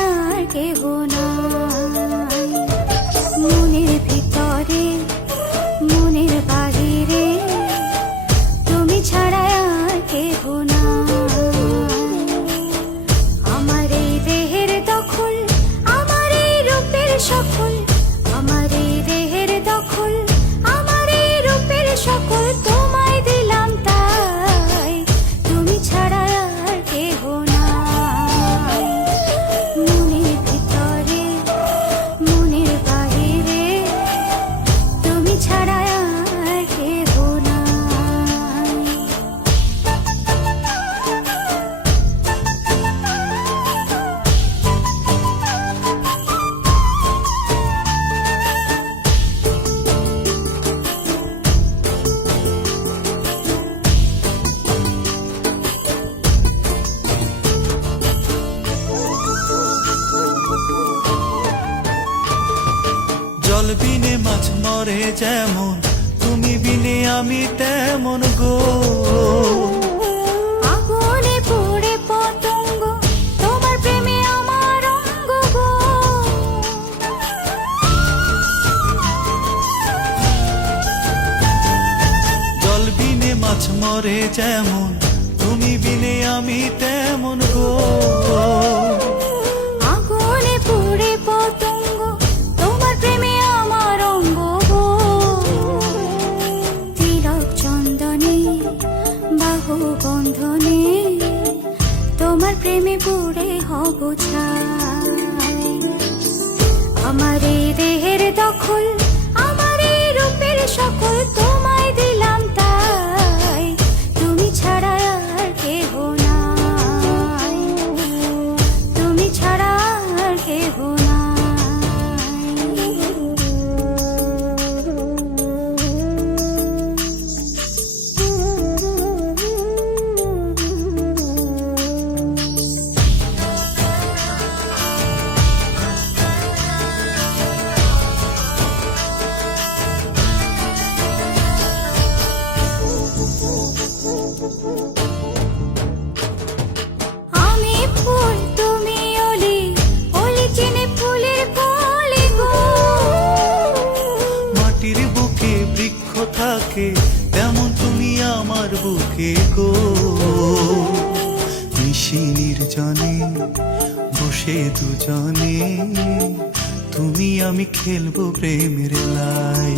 আর কেহ নাই। মনের ভিতরে মনের বাহিরে তুমি ছাড়া আর কেহ নাই। আমার এই দেহের দখল, আমার এই রূপের সকল, আমার এই দেহের দখল, আমার এই রূপের সকল তোমায় দিলাম তাই, তুমি ছাড়া আর কেহ নাই। মনের ভিতরে মনের বাহিরে তুমি ছাড়া আর কেহ নাই। জল বিনে মাছ মরে যেমন, তুমি বিনে আমি তেমন গো। আগুনে পুড়ে পতঙ্গ, তোমার প্রেমে আমার অঙ্গ গো। জল বিনে মাছ মরে যেমন, তুমি বিনে আমি তেমন গো। আগুনে পুড়ে পতঙ্গ, তোমার প্রেমে আমার অঙ্গ গো। তিলক চন্দনে বাহু বন্ধনে তোমার প্রেমে পুড়ে হব ছাই। আমার এই দেহের দখল, আমার এই রূপের সকল তোমায় দিলাম তাই, তুমি ছাড়া আর কেহ নাই, তুমি ছাড়া আর কেহ আমি ফুল তুমি অলি, অলি চিনে ফুলের কলি গো। মাটির বুকে বৃক্ষ থাকে, তেমন তুমি আমার বুকে গো। নিশি নির্জনে বসে দুজনে, তুমি আমি খেলবো প্রেমের লাই।